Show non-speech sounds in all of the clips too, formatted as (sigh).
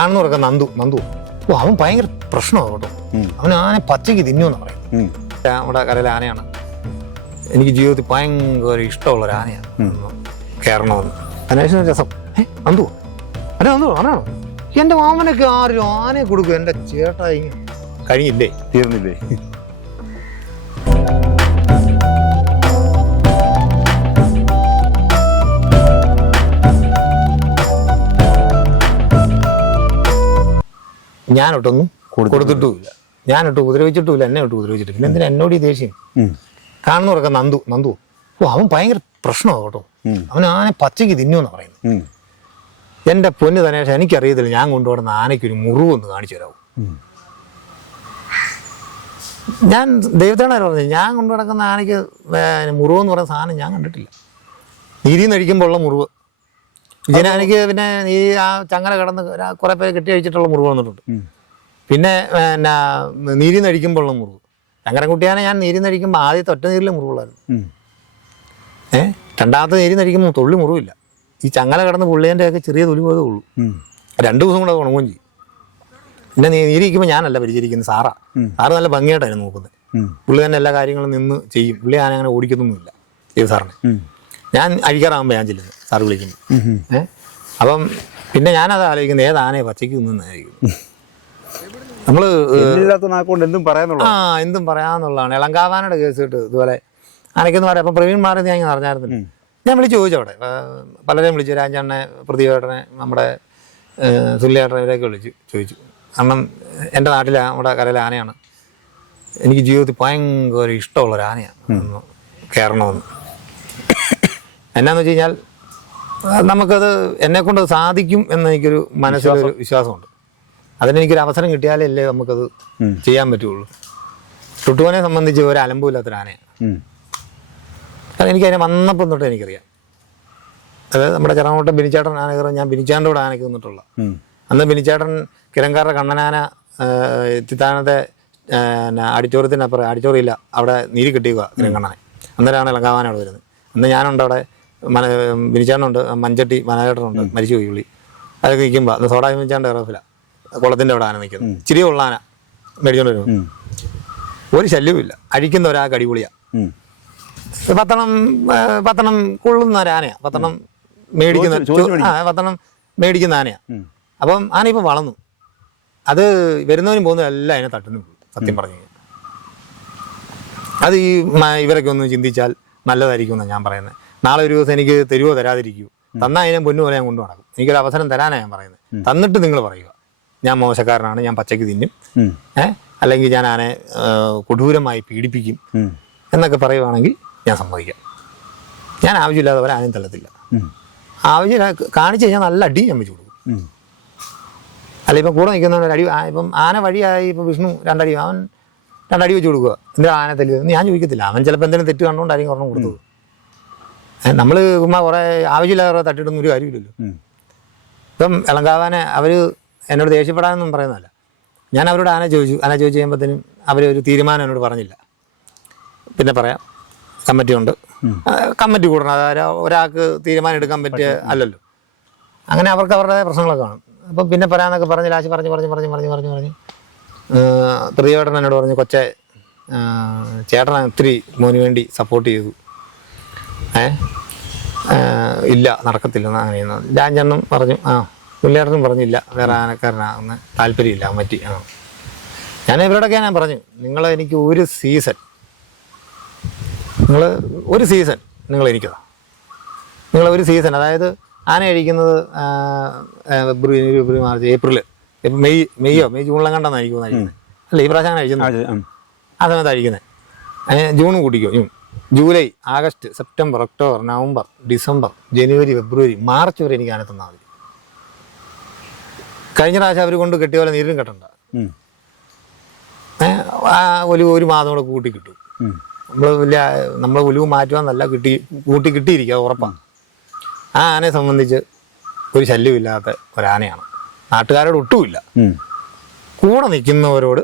കാണുന്നവരൊക്കെ നന്ദു നന്ദു. ഓ അവൻ ഭയങ്കര പ്രശ്നമാണ് കേട്ടോ. അവൻ ആനെ പച്ചയ്ക്ക് തിന്നുമെന്ന് പറയും. നമ്മുടെ കരയിൽ ആനയാണ്. എനിക്ക് ജീവിതത്തിൽ ഭയങ്കര ഇഷ്ടമുള്ള ഒരു ആനയാണ് കയറണമെന്ന് അന്വേഷണ രസം ഏ നന്ദു. അല്ല നന്ദു ആനാണോ എന്റെ മാമനൊക്കെ ആരും ആനയെ കൊടുക്കും. എന്റെ ചേട്ടായി കഴിഞ്ഞില്ലേ? തീർന്നില്ലേ? ഞാനൊട്ടൊന്നും കൊടുത്തിട്ടുമില്ല. ഞാനൊട്ട് ഉപദ്രവിച്ചിട്ടുമില്ല എന്നെ ഒട്ട് ഉപദ്രവിച്ചിട്ടില്ല. പിന്നെ എന്തിനാ എന്നോട് ഈ ദേഷ്യം. കാണുന്നവരൊക്കെ നന്ദു നന്ദു. ഓ അവൻ ഭയങ്കര പ്രശ്നമാണ് കേട്ടോ. അവൻ ആനെ പച്ചയ്ക്ക് തിന്നുമെന്ന് പറയുന്നത്. പറയുന്നു എന്റെ പൊന്ന് തനേഷ എനിക്കറിയത്തില്ല ഞാൻ കൊണ്ടുപോടുന്ന ആനയ്ക്ക് ഒരു മുറിവ് ഒന്ന് കാണിച്ചു തരാമോ ഞാൻ ദൈവത്തോടെ പറഞ്ഞു ഞാൻ കൊണ്ടു നടക്കുന്ന ആനയ്ക്ക് മുറിവെന്ന് മുറിവ് എന്ന് പറയുന്ന സാധനം ഞാൻ കണ്ടിട്ടില്ല. നീതി നടിക്കുമ്പോൾ ഉള്ള എനിക്ക് പിന്നെ ഈ ആ ചങ്ങല കടന്ന് കുറെ പേര് കെട്ടി അഴിച്ചിട്ടുള്ള മുറിവ് വന്നിട്ടുണ്ട്. പിന്നെ പിന്നെ നീരി നടിക്കുമ്പോഴുള്ള മുറിവ്. ചങ്ങരൻകുട്ടിയാനെ ഞാൻ നീരി നടിക്കുമ്പോൾ ആദ്യത്തെ ഒറ്റ നീരിലെ മുറിവുള്ളായിരുന്നു. ഏ? രണ്ടാമത്തെ നീരി നടിക്കുമ്പോൾ തൊള്ളി മുറിവില്ല. ഈ ചങ്ങല കടന്ന് പുള്ളിയന്റെ ഒക്കെ ചെറിയ തൊലി പോയതേ ഉള്ളൂ. രണ്ട് ദിവസം കൂടെ ഉണങ്ങുകയും ചെയ്യും. പിന്നെ നീ നീരിക്കുമ്പോൾ ഞാനല്ല പരിചരിക്കുന്നത് സാറാ. സാറ് നല്ല ഭംഗിയായിട്ടായിരുന്നു നോക്കുന്നത്. പുള്ളി തന്നെ എല്ലാ കാര്യങ്ങളും നിന്ന് ചെയ്യും. പുള്ളി ഞാൻ അങ്ങനെ ഓടിക്കുന്നൊന്നുമില്ല ഈ സാറിനെ. ഞാൻ അഴിക്കാറാകുമ്പോൾ ഞാൻ ചെല്ലുന്നത്. സാറ് വിളിക്കുന്നു. ഏഹ് അപ്പം പിന്നെ ഞാനത് ആലോചിക്കുന്നത് ഏതാനേ പച്ചയ്ക്ക് നിന്നായിരിക്കും നമ്മൾ എന്തും പറയാന്നുള്ള ആ എന്തും പറയാന്നുള്ളതാണ്. ഇളങ്കാവാനയുടെ കേസ് കേട്ട്. ഇതുപോലെ ആനയ്ക്കെന്ന് പറയാം. അപ്പം പ്രവീൺ മാറി ഞാൻ അറിഞ്ഞായിരുന്നു ഞാൻ വിളിച്ചു ചോദിച്ചു അവിടെ. പലരെയും വിളിച്ചു. രാജാണ്ണെ പ്രതിഭേട്ടനെ നമ്മുടെ ഇവരെയൊക്കെ വിളിച്ചു ചോദിച്ചു. കാരണം എന്റെ നാട്ടിലെ നമ്മുടെ കരയിലെ ആനയാണ്. എനിക്ക് ജീവിതത്തിൽ ഭയങ്കര ഇഷ്ടമുള്ള ഒരു ആനയാണ് കയറണമെന്ന് എന്നാന്ന് വെച്ച് കഴിഞ്ഞാൽ നമുക്കത് എന്നെ കൊണ്ട് സാധിക്കും എന്ന് എനിക്കൊരു മനസ്സിലൊരു വിശ്വാസമുണ്ട്. അതിനെനിക്കൊരു അവസരം കിട്ടിയാലേ അല്ലേ നമുക്കത്. ചെയ്യാൻ പറ്റുള്ളൂ. ടുട്ടുവനെ സംബന്ധിച്ച് ഒരു അലമ്പുമില്ലാത്തൊരു ആനയാണ്. കാരണം എനിക്ക് അതിനെ വന്നപ്പം തൊട്ട് എനിക്കറിയാം. അതായത് നമ്മുടെ ചെറങ്ങോട്ടം ബിനിച്ചേട്ടൻ ആന കയറാൻ ഞാൻ ബിനിച്ചാന്റെ കൂടെ ആനയ്ക്ക് നിന്നിട്ടുള്ള. അന്ന് ബിനിച്ചേട്ടൻ കിരങ്കാരുടെ കണ്ണനാന തിത്താനത്തെ അടിച്ചോറത്തിനപ്പുറം അടിച്ചോറിയില്ല അവിടെ നീരി കിട്ടിയുക കിരങ്കണ്ണനെ അന്നേരമാണ് ഇളങ്കാവാനോട് വരുന്നത്. അന്ന് ഞാനുണ്ട് അവിടെ മന വിനിച്ചാണ്ടുണ്ട് മഞ്ചട്ടി മനേട്ടനുണ്ട് മരിച്ചു പോയി പുള്ളി. അതൊക്കെ നിൽക്കുമ്പോൾ അത് സോഡാ വിനിച്ചാണ്ട് ഇറഫില്ല കുളത്തിന്റെ അവിടെ ആന നിൽക്കുന്നത് ഇച്ചിരി ഉള്ള ആന മേടിച്ചോണ്ട് ഉം. ഒരു ശല്യവുമില്ല. അഴിക്കുന്ന ഒരാൾക്ക് അടിപൊളിയാണ് പത്തണം പത്തണം കൊള്ളുന്ന ഒരു ആനയാ. പത്തണം മേടിക്കുന്ന ആ പത്തണം മേടിക്കുന്ന ആനയാ. അപ്പം ആന ഇപ്പം വളർന്നു. അത് വരുന്നവനും പോകുന്നവരും എല്ലാം അതിനെ തട്ടുന്നു. സത്യം പറഞ്ഞു കഴിഞ്ഞാൽ. അത് ഈ ഇവരൊക്കെ ഒന്ന് ചിന്തിച്ചാൽ നല്ലതായിരിക്കും എന്നാണ് ഞാൻ പറയുന്നത്. നാളെ ഒരു ദിവസം എനിക്ക് തരുവോ തരാതിരിക്കൂ. തന്നാൽ അതിനെ പൊന്നു പോലെ ഞാൻ കൊണ്ടു നടക്കും. എനിക്കൊരു അവസരം തരാനാണ് ഞാൻ പറയുന്നത്. തന്നിട്ട് നിങ്ങൾ പറയുക. ഞാൻ മോശക്കാരനാണ് ഞാൻ പച്ചയ്ക്ക് തിന്നും. ഏഹ് അല്ലെങ്കിൽ ഞാൻ ആനെ കൊടൂരമായി പീഡിപ്പിക്കും എന്നൊക്കെ പറയുവാണെങ്കിൽ ഞാൻ സമ്മതിക്കാം. ഞാൻ ആവശ്യമില്ലാതെ പോലെ ആനയും തള്ളത്തില്ല. ആവശ്യമില്ല കാണിച്ചു കഴിഞ്ഞാൽ നല്ല അടി ഞാൻ വെച്ച് കൊടുക്കും. അല്ല ഇപ്പം കൂടെ നിൽക്കുന്നവൻ അടി ഇപ്പം ആന വഴിയായി ഇപ്പം വിഷ്ണു രണ്ടടി അവൻ രണ്ടടി വെച്ച് കൊടുക്കുക. എന്തിനാ ആന തല്ലിയത്? ഞാൻ ചോദിക്കത്തില്ല. അവൻ ചിലപ്പോൾ എന്തെങ്കിലും തെറ്റ് കണ്ടുകൊണ്ടായിരിക്കും ഒരെണ്ണം കൊടുത്തത്. നമ്മൾ ഉമ്മ കുറേ ആവശ്യമില്ലാതെ കുറേ തട്ടിയിട്ടൊന്നും ഒരു കാര്യമില്ലല്ലോ. ഇപ്പം ഇളങ്കാവാനെ അവർ എന്നോട് ദേഷ്യപ്പെടാനൊന്നും പറയുന്നതല്ല. ഞാൻ അവരോട് ആന ചോദിച്ചു. ആന ചോദിച്ചു കഴിയുമ്പോഴത്തേനും അവർ ഒരു തീരുമാനം എന്നോട് പറഞ്ഞില്ല. പിന്നെ പറയാം. കമ്മിറ്റി ഉണ്ട്. കമ്മിറ്റി കൂടണം. അതായത് ഒരാൾക്ക് തീരുമാനം എടുക്കാൻ പറ്റിയ അല്ലല്ലോ. അങ്ങനെ അവർക്ക് അവരുടെ പ്രശ്നങ്ങളൊക്കെ കാണും. അപ്പം പിന്നെ പറയാന്നൊക്കെ പറഞ്ഞ് ലാശി പറഞ്ഞ് പറഞ്ഞ് പറഞ്ഞ് പറഞ്ഞ് പറഞ്ഞ് പറഞ്ഞ് പ്രതിയേട്ടൻ എന്നോട് പറഞ്ഞു കൊച്ചെ ആ, ചേട്ടൻ ഒത്തിരി മോന് വേണ്ടി സപ്പോർട്ട് ചെയ്തു. ഇല്ല നടക്കത്തില്ല അങ്ങനെയെന്ന് ചെന്നും പറഞ്ഞു ആ പുള്ളിയേട്ടനും പറഞ്ഞില്ല വേറെ ആനക്കാരനാകുന്ന താല്പര്യമില്ല മറ്റി ആ. ഞാൻ ഇവരോടൊക്കെ ഞാൻ പറഞ്ഞു നിങ്ങൾ എനിക്ക് ഒരു സീസൺ നിങ്ങൾ ഒരു സീസൺ നിങ്ങൾ എനിക്കതാ. നിങ്ങൾ ഒരു സീസൺ അതായത് ആന കഴിക്കുന്നത് ഫെബ്രുവരി ഫെബ്രുവരി മാർച്ച് ഏപ്രിൽ മെയ് മെയ്യോ മെയ് ജൂണിലും കണ്ടെന്നാണ് അല്ല ഈ പ്രാവശ്യം ശരി. ഉം. ആ സമയത്ത് അഴിക്കുന്നത് ജൂൺ കൂട്ടിക്കോ June. July August September October November December January February March വരെ എനിക്ക് ആന തന്നാൽ മതി. കഴിഞ്ഞ പ്രാവശ്യം അവർ കൊണ്ട് കെട്ടിയ പോലെ നീരും കെട്ടണ്ട. ഒലിവ് ആ ഒരു ഒരു മാസം കൂടെ കൂട്ടി കിട്ടും. നമ്മൾ വലിയ നമ്മൾ ഒലിവ് മാറ്റുവാന്നല്ല കിട്ടി കൂട്ടി കിട്ടിയിരിക്കുക ഉറപ്പാണ് ആ ആനയെ സംബന്ധിച്ച് ഒരു ശല്യമില്ലാത്ത ഒരാനയാണ്. നാട്ടുകാരോട് ഒട്ടുമില്ല. കൂടെ നിൽക്കുന്നവരോട്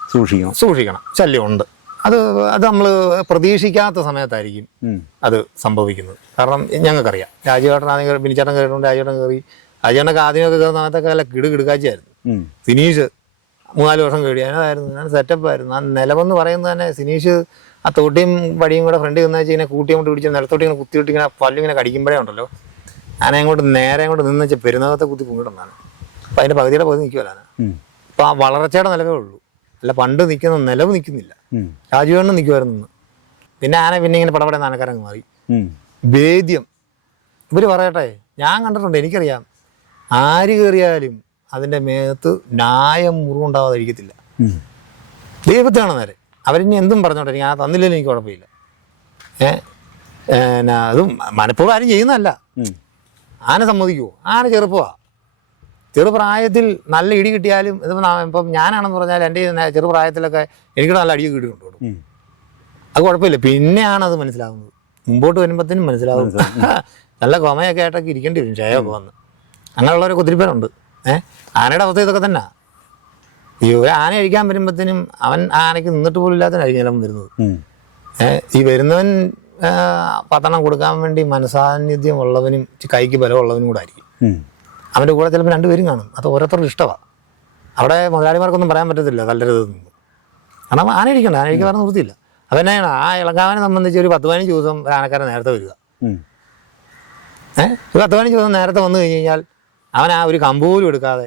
സൂക്ഷിക്കണം. സൂക്ഷിക്കണം. ശല്യമുണ്ട്. അത് അത് നമ്മൾ പ്രതീക്ഷിക്കാത്ത സമയത്തായിരിക്കും അത് സംഭവിക്കുന്നത്. കാരണം ഞങ്ങൾക്കറിയാം. രാജുവേട്ടനാണെങ്കിൽ ബിനിച്ചേട്ടൻ കയറിയിട്ടുണ്ട് രാജുവേട്ടൻ കയറി. അജയണ്ണൊക്കെ ആദ്യമൊക്കെ കയറുന്ന സമയത്തൊക്കെ നല്ല കിടു കിടുക്കാച്ചിയായിരുന്നു. ഉം. സിനീഷ് മൂന്നാൽ വർഷം കയറി. അതിനതായിരുന്നു ഞാൻ സെറ്റപ്പ് ആയിരുന്നു. ആ നിലമെന്ന് പറയുന്നത് തന്നെ സിനീഷ് ആ തൊട്ടിയും വടിയും കൂടെ ഫ്രണ്ട് നിന്ന് വെച്ച് ഇങ്ങനെ കൂട്ടി അങ്ങോട്ട് പിടിച്ച് നിലത്തോട്ട് ഇങ്ങനെ കുത്തിയിട്ട് ഇങ്ങനെ പല്ലിങ്ങനെ കടിക്കുമ്പോഴേ ഉണ്ടല്ലോ. ഞാൻ അങ്ങോട്ട് നേരെ അങ്ങോട്ട് നിന്ന് വെച്ചാൽ പെരുന്നകത്തെ കുത്തി പൊങ്ങിട്ടുണ്ടാണ് അപ്പം അതിന്റെ പകുതിയുടെ പകുതി നിൽക്കുമല്ലോ. അപ്പം ആ വളർച്ചയുടെ നിലവേ ഉള്ളൂ. അല്ല പണ്ട് നിൽക്കുന്ന നിലവ് നിൽക്കുന്നില്ല രാജീവണ്ണം രാജുവേണ്ണൻ നിൽക്കുമായിരുന്നു. പിന്നെ ആന പിന്നെ ഇങ്ങനെ പടപടെ നാനക്കാരങ്ങ് മാറി. ഭേദ്യം വേദ്യം. ഇവർ പറയട്ടെ ഞാൻ കണ്ടിട്ടുണ്ട് എനിക്കറിയാം. ആര് കയറിയാലും അതിന്റെ മേത്ത് ന്യായം മുറിവുണ്ടാവാതെ ഇരിക്കത്തില്ല ദൈവത്തിനാണ് നേരെ അവരിനി എന്തും പറഞ്ഞോട്ടെ എനിക്ക് ആ തന്നില്ലെങ്കിലും എനിക്ക് കുഴപ്പമില്ല. ഏ അതും മനഃപൂർവം ആരും ചെയ്യുന്നതല്ല. ആന സമ്മതിക്കുമോ ആന ചെറുപ്പമാണ് ചെറുപ്രായത്തിൽ നല്ല ഇടി കിട്ടിയാലും ഇതിപ്പോൾ ഇപ്പം ഞാനാണെന്ന് പറഞ്ഞാൽ എന്റെ ചെറുപ്രായത്തിലൊക്കെ എനിക്ക് നല്ല അടിയൊക്കെ കിട്ടിയിട്ടുണ്ട്. അത് കുഴപ്പമില്ല. പിന്നെയാണ് അത് മനസ്സിലാവുന്നത്. മുമ്പോട്ട് വരുമ്പോഴത്തേനും മനസ്സിലാവും. നല്ല കൊമയൊക്കെ ആയിട്ടൊക്കെ ഇരിക്കേണ്ടി വരും ക്ഷയമൊക്കെ വന്ന്. അങ്ങനെയുള്ളവരൊക്കെ ഒത്തിരി പേരുണ്ട്. ഏഹ് ആനയുടെ അവസ്ഥ ഇതൊക്കെ തന്നെ. ഈ ഒരു ആന കഴിക്കാൻ വരുമ്പോഴത്തേനും അവൻ ആനയ്ക്ക് നിന്നിട്ട് പോലും ഇല്ലാത്തതിനായിരിക്കും ചിലപ്പം വരുന്നത്. ഏഹ് ഈ വരുന്നവൻ പത്തണം കൊടുക്കാൻ വേണ്ടി മനസാന്നിധ്യം ഉള്ളവനും കൈക്ക് ബലമുള്ളവനും കൂടെ ആയിരിക്കും. അവന്റെ കൂടെ ചിലപ്പോൾ രണ്ടുപേരും കാണും. അത് ഓരോരുത്തരുടെ ഇഷ്ടമാണ് അവിടെ മുതലാളിമാർക്കൊന്നും പറയാൻ പറ്റത്തില്ല കല്ലരുതെന്ന് കാരണം ആന ഇരിക്കണ്ട ആന ഇരിക്കാൻ നിർത്തിയില്ല. അതന്നെയാണ് ആ ഇളങ്കാവനെ സംബന്ധിച്ച് ഒരു പത്ത് പതിനഞ്ച് ദിവസം ഒരു ആനക്കാരൻ നേരത്തെ വരിക. ഏഹ് ഒരു പത്ത് പതിനഞ്ച് ദിവസം നേരത്തെ വന്നു കഴിഞ്ഞ് കഴിഞ്ഞാൽ അവൻ ആ ഒരു കമ്പോലും എടുക്കാതെ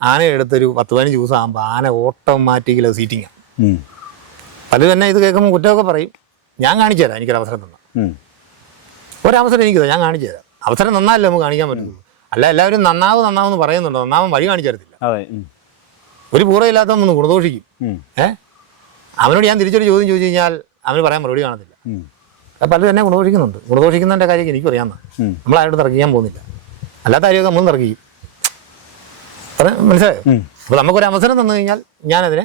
ആന എടുത്തൊരു പത്ത് പതിനഞ്ച് ദിവസം ആകുമ്പോൾ ആന ഓട്ടോമാറ്റിക്കലി സീറ്റിങ്ങാണ്. പലരും തന്നെ ഇത് കേൾക്കുമ്പോൾ കുറ്റമൊക്കെ പറയും. ഞാൻ കാണിച്ചു തരാം എനിക്കൊരു അവസരം തന്നു. ഒരവസരം എനിക്ക് തരാം ഞാൻ കാണിച്ചു തരാം അവസരം നന്നാലല്ലേ നമുക്ക് കാണിക്കാൻ പറ്റുള്ളൂ അല്ല എല്ലാവരും നന്നാവും നന്നാവെന്ന് പറയുന്നുണ്ട്. നന്നാവും വഴി കാണിച്ചു തരത്തില്ല അതെ. ഒരു പൂർവമില്ലാത്തവന്ന് ഗുണദോഷിക്കും. ഉം. ഏ? അവനോട് ഞാൻ തിരിച്ചൊരു ചോദ്യം ചോദിച്ചു കഴിഞ്ഞാൽ അവന് പറയാൻ മറുപടി കാണത്തില്ല. അത് പലരും എന്നെ ഗുണദോഷിക്കുന്നുണ്ട്. ഗുണദോഷിക്കുന്നതിന്റെ കാര്യം എനിക്കറിയാമെന്ന് ഉം. നമ്മൾ ആരോട് തർക്കിക്കാൻ പോകുന്നില്ല. അല്ലാത്ത കാര്യമൊക്കെ നമ്മൾ തർക്കിക്കും മനസ്സിലായോ? അപ്പൊ അപ്പോൾ നമുക്കൊരു അവസരം തന്നു കഴിഞ്ഞാൽ ഞാനതിനെ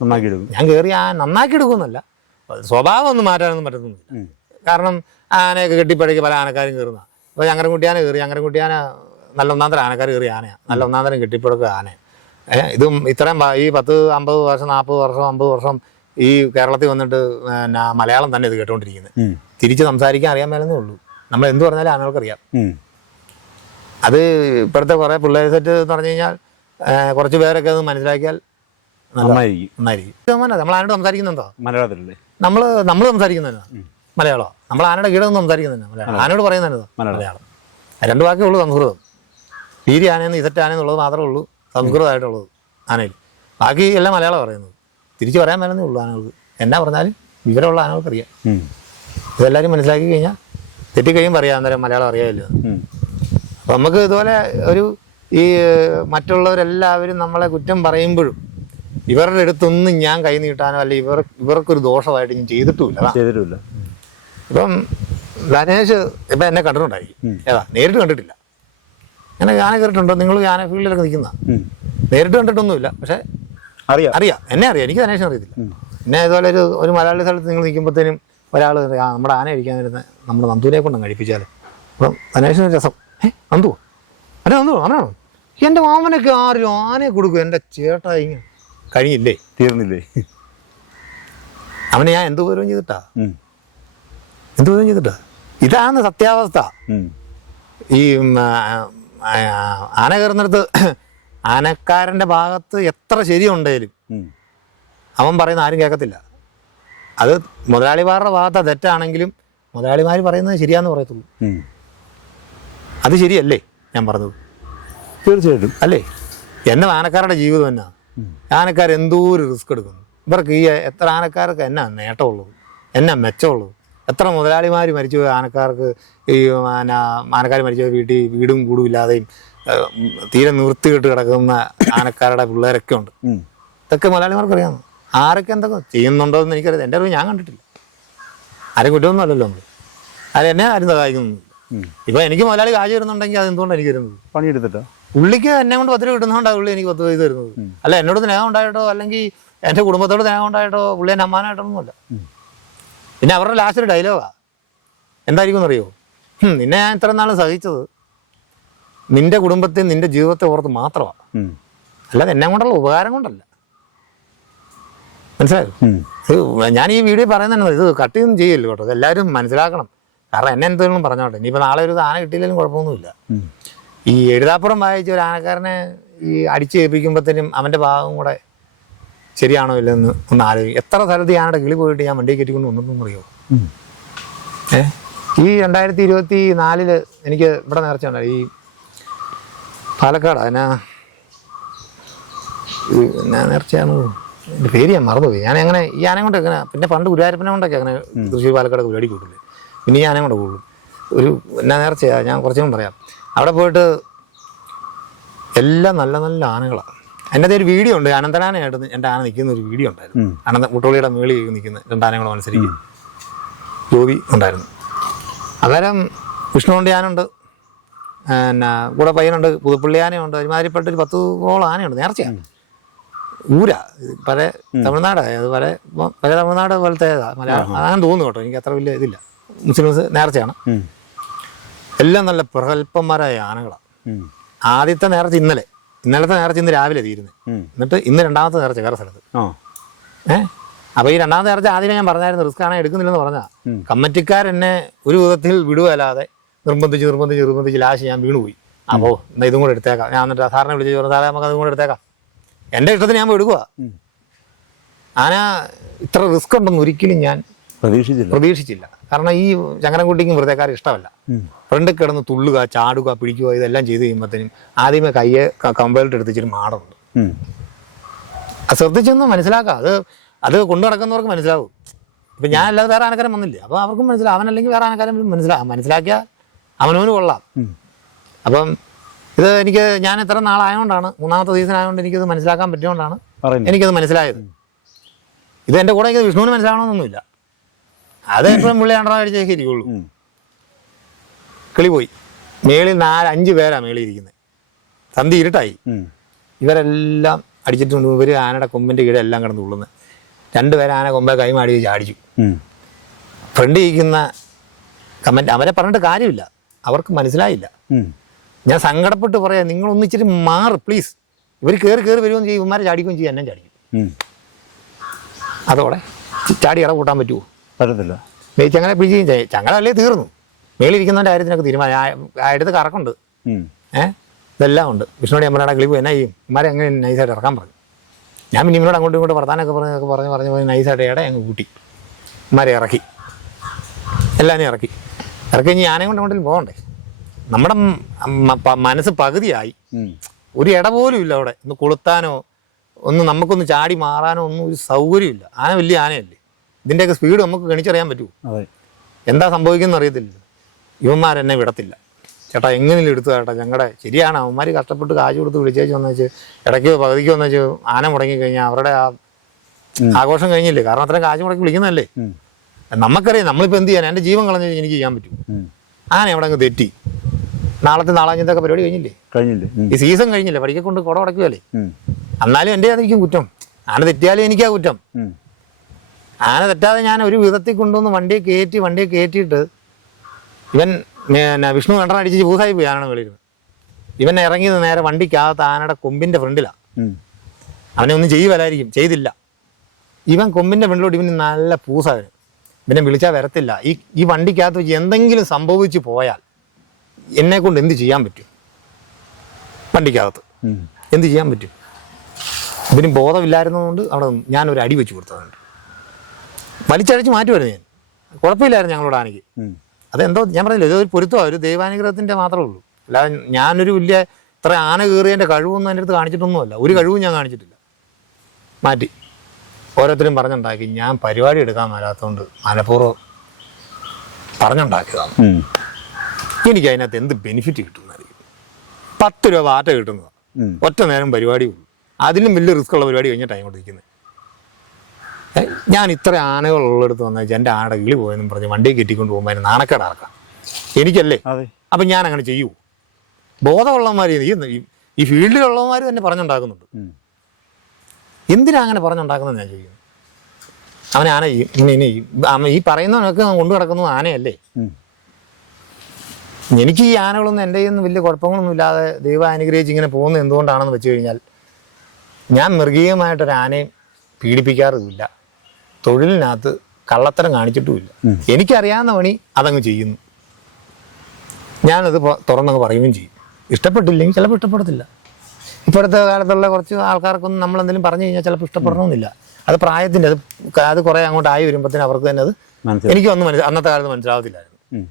നന്നാക്കി എടുക്കും ഞാൻ കയറി ആ നന്നാക്കി എടുക്കുമെന്നല്ല സ്വഭാവം ഒന്നും മാറ്റാനൊന്നും പറ്റത്തൊന്നുമില്ല. കാരണം ആനയൊക്കെ കെട്ടിപ്പഴക്കി പല ആനക്കാരും കയറുന്ന അപ്പോൾ കുട്ടിയാനെ കയറി ഞങ്ങരൻകുട്ടിയാന നല്ല ഒന്നാന്തരം ആനക്കാർ കയറി ആനയാണ് നല്ല ഒന്നാന്തരം കെട്ടിപ്പഴക്കുക ആന. ഏഹ് ഇതും ഇത്രയും ഈ പത്ത് അമ്പത് വർഷം നാൽപ്പത് വർഷം അമ്പത് വർഷം ഈ കേരളത്തിൽ വന്നിട്ട് പിന്നെ മലയാളം തന്നെ ഇത് കേട്ടുകൊണ്ടിരിക്കുന്നത് ഉം. തിരിച്ച് സംസാരിക്കാൻ അറിയാൻ മേലെന്നേ ഉള്ളൂ. നമ്മൾ എന്ത് പറഞ്ഞാലും ആനകൾക്കറിയാം. അത് ഇപ്പോഴത്തെ കുറേ പിള്ളേർ സെറ്റ് എന്ന് പറഞ്ഞു കഴിഞ്ഞാൽ കുറച്ച് പേരൊക്കെ അത് മനസ്സിലാക്കിയാൽ നന്നായിരിക്കും. നന്നായിരിക്കും. നമ്മൾ ആനോട് സംസാരിക്കുന്നുണ്ടോ? മലയാളത്തിലല്ലേ? നമ്മൾ നമ്മൾ സംസാരിക്കുന്നതന്നെ മലയാളം? നമ്മൾ ആനയുടെ കീടൊന്നും നിന്ന് സംസാരിക്കുന്നതന്നെ മലയാളം ആനോട് പറയുന്നത് മലയാളം. മലയാളം. രണ്ട് വാക്കേ ഉള്ളൂ സംസ്കൃതം. പീരി ആനയെന്ന് ഇസറ്റ് ആനയെന്നുള്ളത് മാത്രമേ ഉള്ളൂ. സംസ്കൃതമായിട്ടുള്ളത് ആനയിൽ. ബാക്കി എല്ലാം മലയാളം പറയുന്നത്. തിരിച്ചു പറയാൻ മേലെന്നേ ഉള്ളൂ ആനകൾക്ക്. എന്നാ പറഞ്ഞാലും വിവരമുള്ള ആനകൾക്ക് അറിയാം. ഇതെല്ലാവരും മനസ്സിലാക്കി കഴിഞ്ഞാൽ തെറ്റിക്കഴിയുമ്പോൾ അറിയാം അന്നേരം മലയാളം അറിയാമല്ലോ. അപ്പം നമുക്ക് ഇതുപോലെ ഒരു ഈ മറ്റുള്ളവരെല്ലാവരും നമ്മളെ കുറ്റം പറയുമ്പോഴും ഇവരുടെ അടുത്തൊന്നും ഞാൻ കൈ നീട്ടാനോ അല്ലെ ഇവർ ഇവർക്കൊരു ദോഷമായിട്ട് ഞാൻ ചെയ്തിട്ടുമില്ല. ചെയ്തിട്ടില്ല ഇപ്പം ധനേഷ് ഇപ്പം എന്നെ കണ്ടിട്ടുണ്ടായിരിക്കും ഏതാ? നേരിട്ട് കണ്ടിട്ടില്ല. അങ്ങനെ ഗാനം കേട്ടിട്ടുണ്ടോ? നിങ്ങൾ ഗാന ഫീൽഡിലൊക്കെ നിൽക്കുന്ന. നേരിട്ട് കണ്ടിട്ടൊന്നുമില്ല. പക്ഷേ അറിയാം. അറിയാം. എന്നെ അറിയാം. എനിക്ക് തന്നെ അറിയത്തില്ല. പിന്നെ ഇതുപോലെ ഒരു ഒരു മലയാളി സ്ഥലത്ത് നിങ്ങൾ നിൽക്കുമ്പോഴത്തേനും ഒരാൾ നമ്മുടെ ആന കഴിക്കാൻ വരുന്ന നമ്മുടെ നന്ദുവിനെ കൊണ്ടങ്ങ് കഴിപ്പിച്ചാൽ അപ്പം ധനേഷിന് രസം. ഏ നന്ദു അല്ല നന്ദു അവനാണോ എന്റെ മാമനൊക്കെ ആരും ആനയെ കൊടുക്കും. എന്റെ ചേട്ടാ ഇങ്ങനെ കഴിഞ്ഞില്ലേ? തീർന്നില്ലേ? അവനെ ഞാൻ എന്ത് പോലും ചെയ്തിട്ടാ. എന്ത് പോലും ചെയ്തിട്ടാ? ഇതാണ് സത്യാവസ്ഥ. ഈ ആന കയറുന്നിടത്ത് (clears throat) ആനക്കാരന്റെ ഭാഗത്ത് എത്ര ശരിയുണ്ടേലും ഉം. അവൻ പറയുന്ന ആരും കേൾക്കത്തില്ല. അത് മുതലാളിമാരുടെ ഭാഗത്ത് തെറ്റാണെങ്കിലും മുതലാളിമാർ പറയുന്നത് ശരിയാന്ന് പറയത്തുള്ളൂ. അത് ശരിയല്ലേ ഞാൻ പറഞ്ഞത്? തീർച്ചയായിട്ടും. അല്ലേ? എന്നെ ആനക്കാരുടെ ജീവിതം എന്നാ? ആനക്കാർ എന്തോ ഒരു റിസ്ക് എടുക്കുന്നു? ഇവർക്ക് ഈ എത്ര ആനക്കാർക്ക് എന്നാ നേട്ടമുള്ളത്? എന്നാ മെച്ചമുള്ളത്? എത്ര മുതലാളിമാർ മരിച്ചുപോയ ആനക്കാർക്ക് ഈ ആന ആനക്കാർ മരിച്ചുപോയ വീട്ടിൽ വീടും കൂടും ഇല്ലാതെയും തീരെ നിർത്തിയിട്ട് കിടക്കുന്ന ആനക്കാരുടെ പിള്ളേരൊക്കെ ഉണ്ട്. ഇതൊക്കെ മുതലാളിമാർക്ക് അറിയാമോ ആരൊക്കെ എന്തൊക്കെ ചെയ്യുന്നുണ്ടോ എന്ന് എനിക്കറിയാം. എന്റെ അറിവ് ഞാൻ കണ്ടിട്ടില്ല. ആരും കുറ്റമൊന്നും അല്ലല്ലോ നമ്മൾ ആരും എന്നെ ആരും സഹായിക്കുന്നു ഇപ്പൊ എനിക്ക് മുതലാളി കാശ് തരുന്നുണ്ടെങ്കിൽ അത് എന്തുകൊണ്ടാണ് എനിക്ക് തരുന്നത്? പണിയെടുത്തിട്ട്? പുള്ളിക്ക് എന്നെ കൊണ്ട് പത്ത് രൂപ കിട്ടുന്നതുകൊണ്ടാണ് പുള്ളി എനിക്ക് പത്ത് ഇത് തരുന്നത്. അല്ല എന്നോട് സ്നേഹം ഉണ്ടായിട്ടോ അല്ലെങ്കിൽ എന്റെ കുടുംബത്തോട് സ്നേഹം ഉണ്ടായിട്ടോ പുള്ളി എന്നെ അമ്മാനായിട്ടൊന്നുമല്ല. പിന്നെ അവരുടെ ലാസ്റ്റ് ഡയലോഗാ എന്തായിരിക്കും എന്നറിയോ? നിന്നെ ഞാൻ ഇത്ര നാൾ സഹിച്ചത് നിന്റെ കുടുംബത്തെ നിന്റെ ജീവിതത്തെ ഓർത്ത് മാത്രമാണ്. അല്ലാതെ എന്നെ കൊണ്ടുള്ള ഉപകാരം കൊണ്ടല്ല. മനസ്സിലായോ? ഞാൻ ഈ വീഡിയോ പറയുന്നത് ഇത് കട്ട് ചെയ്തൊന്നും ചെയ്യല്ലോ കേട്ടോ. എല്ലാവരും മനസ്സിലാക്കണം. കാരണം എന്നെ എന്തെങ്കിലും പറഞ്ഞോട്ടെ ഇനിയിപ്പോൾ നാളെ ഒരു ആന കിട്ടിയില്ലെങ്കിലും കുഴപ്പമൊന്നുമില്ല. ഈ എഴുതാപ്പുറം വായിച്ച ഒരു ആനക്കാരനെ ഈ അടിച്ചേൽപ്പിക്കുമ്പോഴത്തേനും അവന്റെ ഭാഗം കൂടെ ശരിയാണോ ഇല്ലെന്ന് ഒന്ന് ആലോചിക്കും എത്ര സ്ഥലത്ത് ആനയുടെ കിളി പോയിട്ട് ഞാൻ വണ്ടി കയറ്റിക്കൊണ്ട് വന്നിട്ടും അറിയോ. ഏ? ഈ രണ്ടായിരത്തി ഇരുപത്തി നാലിൽ എനിക്ക് ഇവിടെ നേർച്ച ഈ പാലക്കാട്. അതിനാ ഞാൻ എന്നാ നേർച്ചയാണ് എന്റെ പേര് ഞാൻ മറന്നുപോയി. ഞാൻ അങ്ങനെ ഈ ആനയും കൊണ്ട് എങ്ങനെ പിന്നെ പണ്ട് ഗുരുവായൂരപ്പനെ കൊണ്ടൊക്കെ അങ്ങനെ തൃശ്ശൂർ പാലക്കാട് പരിപാടി കൂട്ടില്ലേ പിന്നെ ഈ ആനയും കൊണ്ട് കൂടും ഒരു എന്നാ നേർച്ചയാ? ഞാൻ കുറച്ചും പറയാം. അവിടെ പോയിട്ട് എല്ലാം നല്ല നല്ല ആനകളാണ് എന്റെ ഒരു വീഡിയോ ഉണ്ട്. അനന്തരാനയായിട്ട് എന്റെ ആന നിൽക്കുന്ന ഒരു വീഡിയോ ഉണ്ടായിരുന്നു. അനന്ത മുട്ടോളിയുടെ മേളിൽ നിൽക്കുന്ന രണ്ടാനകളും അനുസരിച്ച് ജോബി ഉണ്ടായിരുന്നു. അന്നേരം വിഷ്ണുകൊണ്ട് ആനുണ്ട് പിന്നെ കൂടെ പയ്യനുണ്ട്. പുതുപ്പള്ളി ആനയുണ്ട്. ഒരുമാതിരിപ്പെട്ട ഒരു പത്തോളം ആനയുണ്ട്. നേർച്ചയാണ് ഊര. പല തമിഴ്നാട്. അത് പല പല തമിഴ്നാട് പോലത്തെ മലയാളം അതാണ് തോന്നുന്നു കേട്ടോ. എനിക്ക് അത്ര വലിയ ഇതില്ല. മുസ്ലിംസ് നേർച്ചയാണ്. എല്ലാം നല്ല പ്രഗത്ഭന്മാരായ ആനകളാണ്. ആദ്യത്തെ നേർച്ച ഇന്നലെ. ഇന്നലത്തെ നേർച്ച ഇന്ന് രാവിലെ തീരുന്നത് എന്നിട്ട് ഇന്ന് രണ്ടാമത്തെ നേർച്ച വേറെ സ്ഥലത്ത്. ഏ? ഏഹ് അപ്പോൾ ഈ രണ്ടാമത്തെ നേർച്ച ആദ്യമേ ഞാൻ പറഞ്ഞായിരുന്നു റിസ്ക് ആണെങ്കിൽ എടുക്കുന്നില്ലെന്ന് പറഞ്ഞാ കമ്മറ്റിക്കാർ എന്നെ ഒരു വിധത്തിൽ വിടുവല്ലാതെ നിർബന്ധിച്ച് നിർബന്ധിച്ച് നിർബന്ധിച്ച് ലാശ് ഞാൻ വീണുപോയി. അപ്പോൾ എന്നാ ഇതും കൂടെ എടുത്തേക്കാം. ഞാൻ എന്നിട്ട് സാറിനെ വിളിച്ച് പറഞ്ഞു സാറേ നമുക്ക് അതും കൂടെ എടുത്തേക്കാം. എന്റെ ഇഷ്ടത്തിന് ഞാൻ എടുക്കുക ആന ഇത്ര റിസ്ക് ഉണ്ടെന്ന് ഒരിക്കലും ഞാൻ പ്രതീക്ഷിച്ചില്ല. പ്രതീക്ഷിച്ചില്ല. കാരണം ഈ ചങ്ങനക്കുട്ടിക്കും വൃത്തക്കാർ ഇഷ്ടമല്ല. ഫ്രണ്ട് കിടന്ന് തുള്ളുക ചാടുക പിടിക്കുക ഇതെല്ലാം ചെയ്ത് കഴിയുമ്പോഴത്തേനും ആദ്യമേ കയ്യെ കമ്പേലിട്ട് എടുത്തിച്ചിട്ട്. അത് ശ്രദ്ധിച്ചൊന്ന് മനസ്സിലാക്കാം. അത് അത് കൊണ്ടു നടക്കുന്നവർക്ക് മനസ്സിലാവും. ഇപ്പം ഞാൻ അല്ലാതെ വേറെ ആനക്കാരൻ വന്നില്ല? അപ്പോൾ അവർക്കും മനസ്സിലാവും. അവനല്ലെങ്കിൽ വേറെ ആനക്കാരൻ മനസ്സിലാ മനസ്സിലാക്കിയാൽ അവനവന് കൊള്ളാം. അപ്പം ഇത് എനിക്ക് ഞാൻ ഇത്ര നാളായതുകൊണ്ടാണ് മൂന്നാമത്തെ സീസൺ ആയതുകൊണ്ട് എനിക്കത് മനസ്സിലാക്കാൻ പറ്റിയതുകൊണ്ടാണ് എനിക്കത് മനസ്സിലായത്. ഇത് എന്റെ കൂടെ എനിക്ക് വിഷ്ണുവിന് മനസ്സിലാവണമെന്നൊന്നുമില്ല. അത് എപ്പോഴും പുള്ളി രണ്ടെണ്ണം അടിച്ചേ ഇരിക്കുള്ളൂ. കിളി പോയി. മേളിൽ നാല് അഞ്ച് പേരാ മേളിൽ ഇരിക്കുന്നത് സന്ധി ഇരുട്ടായി. ഇവരെല്ലാം അടിച്ചിട്ടുണ്ട് ഇവർ ആനയുടെ കൊമ്പിന്റെ കീഴെ എല്ലാം കിടന്ന് ഉള്ളുന്നത് രണ്ടുപേരെ ആന കൊമ്പെ കൈമാടി വെച്ച് അടിച്ചു. ഫ്രണ്ട് ഇരിക്കുന്ന കമന്റ് അവരെ പറഞ്ഞിട്ട് കാര്യമില്ല. അവർക്ക് മനസ്സിലായില്ല. ഞാൻ സങ്കടപ്പെട്ട് പറയാം നിങ്ങൾ ഒന്നിച്ചിട്ട് മാറ് പ്ലീസ് ഇവർ കയറി കയറി വരുമെന്ന് ചെയ്യും. ഇവന്മാരെ ചാടിക്കുകയും ചെയ്യും എന്നെ ചാടിക്കും. അതോടെ ചാടി ഇട കൂട്ടാൻ പറ്റുമോ പറ്റത്തില്ല. ചങ്ങനെ പിടിക്കുകയും ചെയ്യും ചങ്ങല അല്ലേ തീർന്നു. മേളിരിക്കുന്നവന്റെ കാര്യത്തിനൊക്കെ തീരുമാനം. അടുത്ത് കറക്കുണ്ട്. ഏഹ് ഇതെല്ലാം ഉണ്ട്. വിഷ്ണുടി അമ്മയുടെ കിളിപ്പ് എന്നാ ചെയ്യും? ഇമാരെ അങ്ങനെ നൈസായിട്ട് ഇറക്കാൻ പറഞ്ഞു ഞാൻ പിന്നെ ഇവനോട് അങ്ങോട്ടും ഇങ്ങോട്ട് വർത്താനൊക്കെ പറഞ്ഞൊക്കെ പറഞ്ഞ് പറഞ്ഞ് പറഞ്ഞ് നൈസായിട്ട് ഇട അങ്ങ് കൂട്ടി. ഇമാരെ ഇറക്കി. എല്ലാവരും ഇറക്കി. ഇറക്കി കഴിഞ്ഞ് അങ്ങോട്ട് കൊണ്ട് അങ്ങോട്ടും പോകണ്ടേ? നമ്മുടെ മനസ്സ് പകുതിയായി. ഒരു ഇട പോലും ഇല്ല അവിടെ. ഒന്ന് കൊളുത്താനോ ഒന്ന് നമുക്കൊന്ന് ചാടി മാറാനോ ഒന്നും ഒരു സൗകര്യമില്ല. ആന വലിയ ആനയല്ലേ? ഇതിന്റെയൊക്കെ സ്പീഡ് നമുക്ക് ഗണിച്ചറിയാൻ പറ്റുമോ അതെ. എന്താ സംഭവിക്കുന്ന അറിയത്തില്ല. ഇവന്മാരെന്നെ വിടത്തില്ല. ചേട്ടാ എങ്ങനെയും എടുത്തു ചേട്ടാ ഞങ്ങളുടെ ശരിയാണ്. അവന്മാർ കഷ്ടപ്പെട്ട് കാശ് കൊടുത്ത് വിളിച്ചേച്ച് വന്നു വെച്ച് ഇടയ്ക്ക് പകുതിക്ക് വന്നു വന്നേച്ച് ആന മുടങ്ങി കഴിഞ്ഞാൽ അവരുടെ ആ ആഘോഷം കഴിഞ്ഞില്ലേ? കാരണം അത്രയും കാശ് മുടക്കി വിളിക്കുന്നതല്ലേ? നമുക്കറിയാം നമ്മളിപ്പോൾ എന്ത് ചെയ്യാൻ എന്റെ ജീവൻ കളഞ്ഞ് എനിക്ക് ചെയ്യാൻ പറ്റും. ആന എവിടെ അങ്ങ് തെറ്റി. നാളത്തെ നാളാഞ്ഞത്തൊക്കെ പരിപാടി കഴിഞ്ഞില്ലേ? കഴിഞ്ഞില്ലേ? ഈ സീസൺ കഴിഞ്ഞില്ലേ? പഠിക്കൊണ്ട് കുട ഉടക്കുകയല്ലേ ഉം. എന്നാലും എന്റെ ആയിരിക്കും കുറ്റം. ആന തെറ്റിയാലും എനിക്കാ കുറ്റം. ആന തെറ്റാതെ ഞാൻ ഒരു വിധത്തിൽ കൊണ്ടുവന്ന് വണ്ടിയെ കയറ്റി വണ്ടിയെ കയറ്റിയിട്ട് ഇവൻ പിന്നെ വിഷ്ണു കണ്ടറ അടിച്ച് പൂസായി പോയി ആനയുടെ വെളിയിൽ ഇവൻ ഇറങ്ങിയത് നേരെ വണ്ടിക്കകത്ത് ആനയുടെ കൊമ്പിന്റെ ഫ്രണ്ടിലാണ്. അവനെ ഒന്നും ചെയ്യുവല്ലായിരിക്കും ചെയ്തില്ല. ഇവൻ കൊമ്പിന്റെ ഫ്രണ്ടിലോട്ട് ഇവന് നല്ല പൂസാവന് ഇവനെ വിളിച്ചാൽ വരത്തില്ല. ഈ ഈ വണ്ടിക്കകത്ത് വെച്ച് എന്തെങ്കിലും സംഭവിച്ചു പോയാൽ എന്നെ കൊണ്ട് എന്ത് ചെയ്യാൻ പറ്റും? വണ്ടിക്കകത്ത്. എന്ത് ചെയ്യാൻ പറ്റും? ഇവന് ബോധമില്ലായിരുന്നതുകൊണ്ട് അവിടെ ഞാൻ ഞാനൊരു അടി വെച്ച് കൊടുത്തതുണ്ട്. വലിച്ചഴിച്ച് മാറ്റുമായിരുന്നു ഞാൻ. കുഴപ്പമില്ലായിരുന്നു ഞങ്ങളോട് ആനയ്ക്ക്. അതെന്തോ ഞാൻ പറഞ്ഞില്ല ഇതൊരു പൊരുത്തമാണ് ഒരു ദൈവാനുഗ്രഹത്തിന്റെ മാത്രമേ ഉള്ളൂ. അല്ലാതെ ഞാനൊരു വലിയ ഇത്ര ആന കയറിയതിന്റെ കഴിവൊന്നും എന്റെ അടുത്ത് കാണിച്ചിട്ടൊന്നുമല്ല. ഒരു കഴിവും ഞാൻ കാണിച്ചിട്ടില്ല. മാറ്റി. ഓരോരുത്തരും പറഞ്ഞുണ്ടാക്കി. ഞാൻ പരിപാടി എടുക്കാൻ മേലാത്തതുകൊണ്ട് മനഃപൂർവം പറഞ്ഞുണ്ടാക്കിയതാണ്. എനിക്ക് അതിനകത്ത് എന്ത് ബെനിഫിറ്റ് കിട്ടുന്നതായിരിക്കും പത്ത് രൂപ വാറ്റ കിട്ടുന്നതാണ് ഒറ്റ നേരം പരിപാടി ഉള്ളൂ. അതിലും വലിയ റിസ്ക് ഉള്ള പരിപാടി കഴിഞ്ഞ ടൈം നിൽക്കുന്നത് ഏ, ഞാൻ ഇത്ര ആനകൾ ഉള്ളിടത്ത് വെച്ചാൽ എന്റെ ആനയുടെ കിളി പോയെന്നും പറഞ്ഞ് വണ്ടിയെ കെട്ടിക്കൊണ്ട് പോകുമ്പോൾ അതിന് നാണക്കേടാർക്കാം എനിക്കല്ലേ? അതെ. അപ്പം ഞാൻ അങ്ങനെ ചെയ്യൂ ബോധമുള്ളവന്മാർ ഈ ഈ ഫീൽഡിലുള്ളവന്മാർ തന്നെ പറഞ്ഞുണ്ടാക്കുന്നുണ്ട്. എന്തിനാ അങ്ങനെ പറഞ്ഞുണ്ടാക്കുന്നത് ഞാൻ ചോദിക്കുന്നു അവൻ ആന ഇനി ഈ പറയുന്നവനൊക്കെ കൊണ്ടു കിടക്കുന്നത് ആനയല്ലേ? എനിക്ക് ഈ ആനകളൊന്നും എന്റെ നിന്ന് വലിയ കുഴപ്പങ്ങളൊന്നും ഇല്ലാതെ ദൈവം അനുഗ്രഹിച്ച് ഇങ്ങനെ പോകുന്നത് എന്തുകൊണ്ടാണെന്ന് വെച്ച് കഴിഞ്ഞാൽ ഞാൻ മൃഗീയമായിട്ടൊരു ആനയും പീഡിപ്പിക്കാറുമില്ല. തൊഴിലിനകത്ത് കള്ളത്തരം കാണിച്ചിട്ടുമില്ല. എനിക്കറിയാവുന്ന പണി അതങ്ങ് ചെയ്യുന്നു. ഞാനത് തുറന്നങ്ങ് പറയുകയും ചെയ്യും. ഇഷ്ടപ്പെട്ടില്ലെങ്കിൽ ചിലപ്പോൾ ഇഷ്ടപ്പെടത്തില്ല. ഇപ്പോഴത്തെ കാലത്തുള്ള കുറച്ച് ആൾക്കാർക്കൊന്നും നമ്മൾ എന്തെങ്കിലും പറഞ്ഞു കഴിഞ്ഞാൽ ചിലപ്പോൾ ഇഷ്ടപ്പെടണമെന്നില്ല. അത് പ്രായത്തിന്റെ അത് അത് കുറേ അങ്ങോട്ട് ആയി വരുമ്പോഴത്തേന് അവർക്ക് തന്നെ അത് എനിക്കൊന്നും എനിക്ക് ഒന്നും മനസ്സിൽ അന്നത്തെ കാലത്ത് മനസ്സിലാവത്തില്ലായിരുന്നു.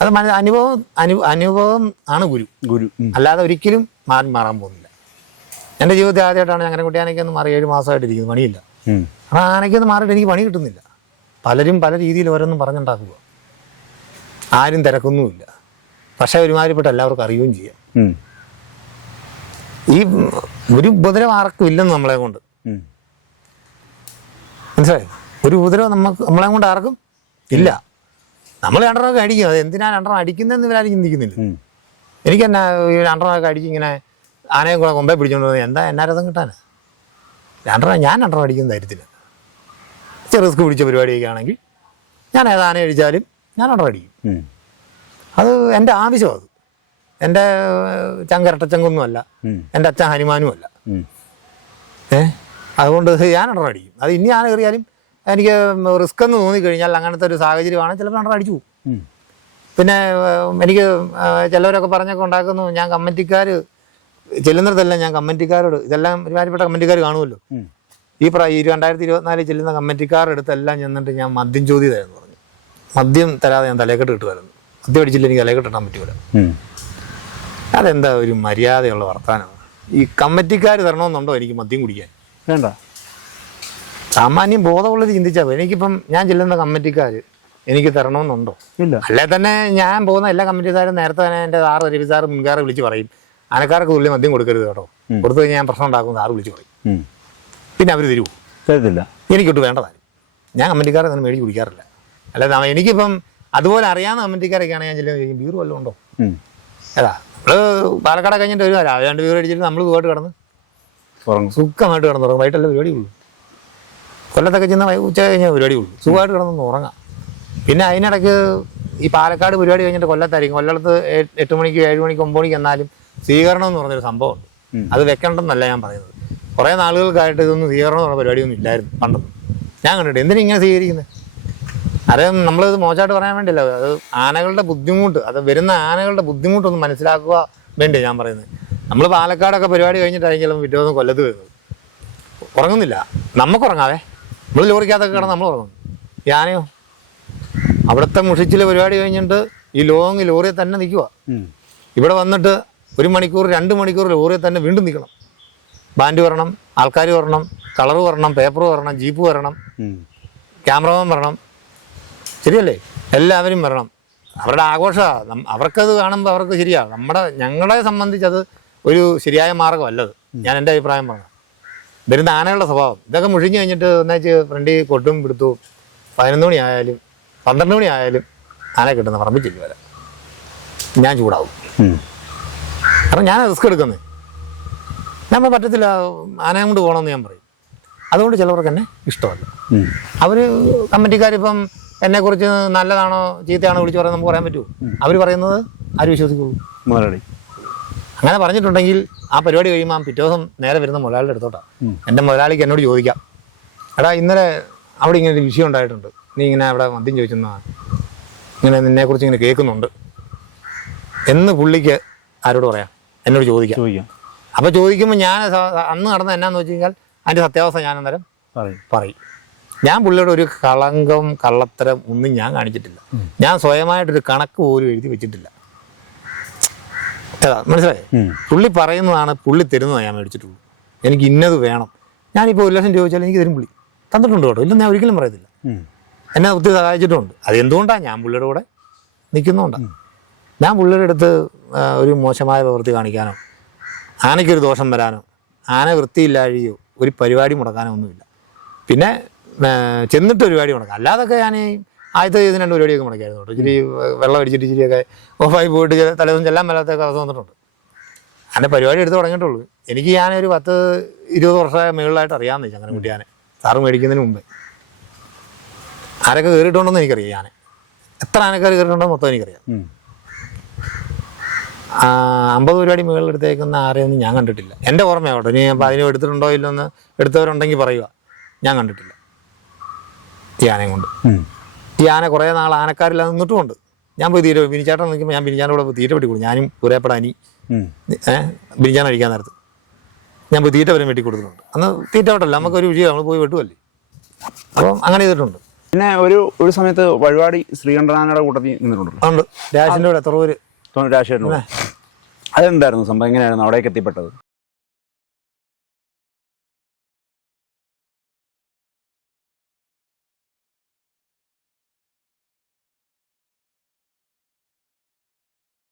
അത് മന- അനുഭവം അനു അനുഭവം ആണ് ഗുരു. ഗുരു അല്ലാതെ ഒരിക്കലും മാറി മാറാൻ പോകുന്നില്ല. എന്റെ ജീവിതത്തിൽ ആദ്യമായിട്ടാണ് ഞങ്ങളുടെ കുട്ടിയാനൊക്കെ ഒന്ന് മാറി ഏഴ് മാസമായിട്ടിരിക്കുന്നത് പണിയില്ല. ഉം. ആ ആനയ്ക്കൊന്ന് മാറിയിട്ട് എനിക്ക് പണി കിട്ടുന്നില്ല. പലരും പല രീതിയിൽ ഓരോന്നും പറഞ്ഞുണ്ടാക്കുക. ആരും തിരക്കൊന്നുമില്ല. പക്ഷേ ഒരുമാതിരിപ്പെട്ട എല്ലാവർക്കും അറിയുകയും ചെയ്യാം. ഈ ഒരു ഉപദ്രവം ആർക്കും ഇല്ലെന്ന് നമ്മളെ കൊണ്ട്. മനസ്സിലായി? ഒരു ഉപദ്രവം നമുക്ക് നമ്മളെ കൊണ്ട് ആർക്കും ഇല്ല. നമ്മൾ രണ്ടെണ്ണമൊക്കെ അടിക്കും. അത് എന്തിനാ രണ്ടെണ്ണം അടിക്കുന്നതെന്ന് ഇവരാരും ചിന്തിക്കുന്നില്ല. എനിക്ക് എന്നാ ഈ രണ്ടെണ്ണമൊക്കെ അടിച്ച് ഇങ്ങനെ ആനയെ കൂടെ കൊമ്പേ പിടിച്ചോണ്ട് എന്താ എന്നാ രസം കിട്ടാൻ രണ്ടെണ്ണം ഞാൻ രണ്ടെണ്ണം അടിക്കുന്ന ധൈര്യത്തില്ല ചെറിയ റിസ്ക് പിടിച്ച പരിപാടിയൊക്കെ ആണെങ്കിൽ ഞാൻ ഏത് ആന അടിച്ചാലും ഞാൻ രണ്ടെണ്ണം അടിക്കും. അത് എന്റെ ആവശ്യം അത്. എന്റെ ചങ്കരട്ടച്ചങ്കൊന്നും അല്ല. എന്റെ അച്ഛൻ ഹനുമാനും അല്ല. ഏ? അതുകൊണ്ട് (laughs) ഞാൻ രണ്ടെണ്ണം അടിക്കും. അത് ഇനി ഞാൻ കയറിയാലും എനിക്ക് റിസ്ക് എന്ന് തോന്നിക്കഴിഞ്ഞാൽ അങ്ങനത്തെ ഒരു സാഹചര്യമാണ് ചിലപ്പോൾ രണ്ടെണ്ണം അടിച്ചു പോകും. പിന്നെ എനിക്ക് ചിലവരൊക്കെ പറഞ്ഞൊക്കെ ഉണ്ടാക്കുന്നു. ഞാൻ കമ്മിറ്റിക്കാർ ചെല്ലുന്നിടത്തെല്ലാം ഞാൻ കമ്മിറ്റിക്കാരോട് ഇതെല്ലാം ഒരുമാതിരിപ്പെട്ട കമ്മിറ്റിക്കാർ കാണുമല്ലോ. ഈ പ്രായം ഈ രണ്ടായിരത്തി ഇരുപത്തിനാലിൽ ചെല്ലുന്ന കമ്മിറ്റിക്കാരുടെ അടുത്തെല്ലാം ചെന്നിട്ട് ഞാൻ മദ്യം ചോദ്യം തരാമെന്ന് പറഞ്ഞു. മദ്യം തരാതെ ഞാൻ തലേക്കെട്ട് കിട്ടുമായിരുന്നു. മദ്യം അടിച്ചില്ല എനിക്ക് തലേക്കെട്ട് ഇട്ടാൻ പറ്റൂല. അതെന്താ ഒരു മര്യാദയുള്ള വർത്തമാനമാണ് ഈ കമ്മിറ്റിക്കാർ തരണമെന്നുണ്ടോ എനിക്ക് മദ്യം കുടിക്കാൻ? വേണ്ട. സാമാന്യം ബോധമുള്ളത് ചിന്തിച്ചാൽ എനിക്കിപ്പം ഞാൻ ചെല്ലുന്ന കമ്മിറ്റിക്കാർ എനിക്ക് തരണമെന്നുണ്ടോ? ഇല്ല. അല്ലെ തന്നെ ഞാൻ പോകുന്ന എല്ലാ കമ്മിറ്റിക്കാരും നേരത്തെ തന്നെ എന്റെ സാറ് രവി സാറ് മുൻകാറ് വിളിച്ച് പറയും. ആനക്കാർക്ക് തുല്യം മദ്യം കൊടുക്കരുത് കേട്ടോ. കൊടുത്തു കഴിഞ്ഞാൽ ഞാൻ പ്രശ്നം ഉണ്ടാക്കും ആറ് വിളിച്ചു പറയും. പിന്നെ അവർ തരുമോ തരത്തില്ല. എനിക്കൊട്ട് വേണ്ടതാണ് ഞാൻ കമ്മിറ്റിക്കാരെ അങ്ങനെ മേടിച്ച് കുടിക്കാറില്ല. അല്ലാതെ എനിക്കിപ്പം അതുപോലെ അറിയാവുന്ന കമ്മിറ്റിക്കാരൊക്കെയാണ് ഞാൻ ചെല്ലുന്നത്. ബീർ വല്ലതും ഉണ്ടോ? അതാ. ഏതാ നമ്മൾ പാലക്കാട് കഴിഞ്ഞിട്ട് വരുവാ രാവിലെ രണ്ട് ബീർ അടിച്ചിട്ട് നമ്മൾ സുഖമായിട്ട് കിടന്ന്. സുഖമായിട്ട് കിടന്ന് ഉറങ്ങും. വൈകിട്ടല്ല പരിപാടി ഉള്ളൂ. കൊല്ലത്തൊക്കെ ചെന്ന് ഉച്ച കഴിഞ്ഞാൽ പരിപാടി ഉള്ളൂ. സുഖമായിട്ട് കിടന്നൊന്ന് ഉറങ്ങാം. പിന്നെ അതിനിടയ്ക്ക് ഈ പാലക്കാട് പരിപാടി കഴിഞ്ഞിട്ട് കൊല്ലത്തായിരിക്കും. കൊല്ലത്ത് എട്ട് മണിക്ക് ഏഴ് മണിക്ക് ഒമ്പത് മണിക്ക് എന്നാലും സ്വീകരണം എന്ന് പറഞ്ഞൊരു സംഭവമുണ്ട്. അത് വെക്കണ്ടെന്നല്ല ഞാൻ പറയുന്നത്. കുറേ നാളുകൾക്കായിട്ട് ഇതൊന്നും സ്വീകരണം എന്ന് പറഞ്ഞ പരിപാടിയൊന്നും ഇല്ലായിരുന്നു പണ്ടൊന്നും. ഞാൻ കണ്ടിട്ട് എന്തിനാ ഇങ്ങനെ സ്വീകരിക്കുന്നത് അത് നമ്മളിത് മോശമായിട്ട് പറയാൻ വേണ്ടിയല്ല. അത് ആനകളുടെ ബുദ്ധിമുട്ട് അത് വരുന്ന ആനകളുടെ ബുദ്ധിമുട്ടൊന്ന് മനസ്സിലാക്കുക വേണ്ടി ഞാൻ പറയുന്നത്. നമ്മൾ പാലക്കാടൊക്കെ പരിപാടി കഴിഞ്ഞിട്ടായിരിക്കും ചിലപ്പോൾ പിറ്റേ ദിവസം കൊല്ലത്ത് വരുന്നത്. ഉറങ്ങുന്നില്ല. നമുക്ക് ഉറങ്ങാവേ. നമ്മൾ ലോറിക്കകത്തൊക്കെ കിടന്ന് നമ്മൾ ഉറങ്ങും. ഞാനെയോ അവിടുത്തെ മുഷിച്ചിൽ പരിപാടി കഴിഞ്ഞിട്ട് ഈ ലോങ് ലോറിയിൽ തന്നെ നിൽക്കുക. ഇവിടെ വന്നിട്ട് ഒരു മണിക്കൂർ രണ്ട് മണിക്കൂർ ലോറിയിൽ തന്നെ വീണ്ടും നിൽക്കണം. ബാൻഡ് വരണം ആൾക്കാർ വരണം കളർ വരണം പേപ്പർ വരണം ജീപ്പ് വരണം ക്യാമറമാൻ വരണം. ശരിയല്ലേ? എല്ലാവരും വരണം. അവരുടെ ആഘോഷമാണ് അവർക്കത് കാണുമ്പോൾ അവർക്ക് ശരിയാണ് നമ്മുടെ ഞങ്ങളെ സംബന്ധിച്ചത് ഒരു ശരിയായ മാർഗമല്ലത്. ഞാൻ എന്റെ അഭിപ്രായം പറഞ്ഞു വരുന്ന ആനകളുടെ സ്വഭാവം. ഇതൊക്കെ മുഴിഞ്ഞു കഴിഞ്ഞിട്ട് ഒന്നാച്ച് ഫ്രണ്ടി കൊട്ടും പിടുത്തു. പതിനൊന്ന് മണി ആയാലും പന്ത്രണ്ട് മണി ആയാലും ആന കിട്ടുന്ന പറമ്പിച്ചിരിക്കും വരെ ഞാൻ ചൂടാവും. കാരണം ഞാൻ റിസ്ക് എടുക്കുന്നത് നമ്മൾ പറ്റത്തില്ല ആനയും കൊണ്ട് പോകണമെന്ന് ഞാൻ പറയും. അതുകൊണ്ട് ചിലവർക്ക് എന്നെ ഇഷ്ടമല്ല. അവർ കമ്മിറ്റിക്കാരിപ്പം എന്നെക്കുറിച്ച് നല്ലതാണോ ചീത്തയാണോ വിളിച്ച് പറയാൻ നമുക്ക് പറയാൻ പറ്റുമോ? അവർ പറയുന്നത് ആര് വിശ്വസിക്കുള്ളൂ? മുതലാളി. അങ്ങനെ പറഞ്ഞിട്ടുണ്ടെങ്കിൽ ആ പരിപാടി കഴിയുമ്പോൾ ആ പിറ്റേ ദിവസം നേരെ വരുന്ന മുതലാളിയുടെ അടുത്തോട്ടാണ്. എന്റെ മുതലാളിക്ക് എന്നോട് ചോദിക്കാം. എടാ ഇന്നലെ അവിടെ ഇങ്ങനെ ഒരു വിഷയം ഉണ്ടായിട്ടുണ്ട്. നീ ഇങ്ങനെ അവിടെ മദ്യം ചോദിച്ചെന്നാ. ഇങ്ങനെ നിന്നെക്കുറിച്ച് ഇങ്ങനെ കേൾക്കുന്നുണ്ട്. എന്ന് പുള്ളിക്ക് ആരോട് പറയാം? എന്നോട് ചോദിക്കാം. ചോദിക്കാം. അപ്പോൾ ചോദിക്കുമ്പോൾ ഞാൻ അന്ന് നടന്ന എന്നാന്ന് വെച്ച് കഴിഞ്ഞാൽ അതിന്റെ സത്യാവസ്ഥ ഞാൻ അന്നേരം പറയും. പറയും. ഞാൻ പുള്ളിയുടെ ഒരു കളങ്കം കള്ളത്തരം ഒന്നും ഞാൻ കാണിച്ചിട്ടില്ല. ഞാൻ സ്വയമായിട്ടൊരു കണക്ക് പോലും എഴുതി വെച്ചിട്ടില്ല. മനസ്സിലായി. പുള്ളി പറയുന്നതാണ് പുള്ളി തരുന്നതാണ് ഞാൻ മേടിച്ചിട്ടുള്ളൂ. എനിക്ക് ഇന്നത് വേണം. ഞാനിപ്പോൾ ഒരു ലക്ഷം ചോദിച്ചാൽ എനിക്ക് തരും പുള്ളി. തന്നിട്ടുണ്ട് കേട്ടോ. ഇല്ലെന്ന് ഞാൻ ഒരിക്കലും പറയത്തില്ല. എന്നെ ഒത്തിരി സഹായിച്ചിട്ടുമുണ്ട് അത് എന്തുകൊണ്ടാണ് ഞാൻ പുള്ളിയുടെ കൂടെ നിൽക്കുന്നതുകൊണ്ടാണ് ഞാൻ പുള്ളിയുടെ അടുത്ത് ഒരു മോശമായ പ്രവൃത്തി കാണിക്കാനോ ആനയ്ക്കൊരു ദോഷം വരാനോ ആന വൃത്തിയില്ലാഴിയോ ഒരു പരിപാടി മുടക്കാനോ ഒന്നുമില്ല. പിന്നെ ചെന്നിട്ട് പരിപാടി മുടക്കാം. അല്ലാതൊക്കെ ഞാൻ ആദ്യത്തെ ഇതിന് രണ്ട് പരിപാടിയൊക്കെ മുടക്കായിരുന്നു കേട്ടോ. ഇച്ചിരി വെള്ളം അടിച്ചിട്ട് ഇച്ചിരിയൊക്കെ ഓഫായി പോയിട്ട് തലേദിവസം ചെല്ലാൻ മേലാത്തൊക്കെ അവസ്ഥ വന്നിട്ടുണ്ട്. അങ്ങനെ പരിപാടി എടുത്ത് തുടങ്ങിയിട്ടുള്ളൂ. എനിക്ക് ഞാനൊരു പത്ത് ഇരുപത് വർഷമായ മുകളിലായിട്ട് അറിയാമെന്ന് അങ്ങനെ കുട്ടിയാനെ. സാറ് മേടിക്കുന്നതിന് മുമ്പേ. ആരൊക്കെ കയറിയിട്ടുണ്ടെന്ന് എനിക്കറിയാം ഞാൻ എത്ര ആനക്കാർ കയറിയിട്ടുണ്ടോ മൊത്തം എനിക്കറിയാം. അമ്പത് പരിപാടി മുകളിൽ എടുത്തേക്കുന്ന ആരെയൊന്നും ഞാൻ കണ്ടിട്ടില്ല. എന്റെ ഓർമ്മയാവട്ടെ ഇനി അപ്പോൾ അതിന് എടുത്തിട്ടുണ്ടോ ഇല്ലെന്ന് എടുത്തവരുണ്ടെങ്കിൽ പറയുക ഞാൻ കണ്ടിട്ടില്ല. ഈ ആനയും കൊണ്ട്. ഈ ആന കുറേ നാൾ ആനക്കാരില്ലാതെ നിന്നിട്ടുമുണ്ട്. ഞാൻ പോയി തീരെ ബിനിച്ചാട്ടം നിൽക്കുമ്പോൾ ഞാൻ ബിനിച്ചാന്റെ കൂടെ തീറ്റ വെട്ടി കൊടുക്കും ഞാനും പുരേപ്പടാനി അനി. ഏഹ് ബിനിച്ചാൻ കഴിക്കാൻ നേരത്ത്. ഞാൻ പോയി തീറ്റ വരെ വെട്ടി കൊടുത്തിട്ടുണ്ട്. അന്ന് തീറ്റ വെട്ടല്ല നമുക്കൊരു വിജയം. നമ്മൾ പോയി വെട്ടുമല്ലേ അപ്പം അങ്ങനെ ചെയ്തിട്ടുണ്ട്. പിന്നെ ഒരു ഒരു സമയത്ത് വഴിപാടി ശ്രീകണ്ഠനാനയുടെ കൂട്ടത്തിൽ നിന്നിട്ടുണ്ട് ഉണ്ട്. രാജിന്റെ കൂടെ എത്ര പേര് രാജശേഖരനോട് അതെന്തായിരുന്നു സംഭവം? എങ്ങനെയായിരുന്നു അവിടേക്ക് എത്തിപ്പെട്ടത്?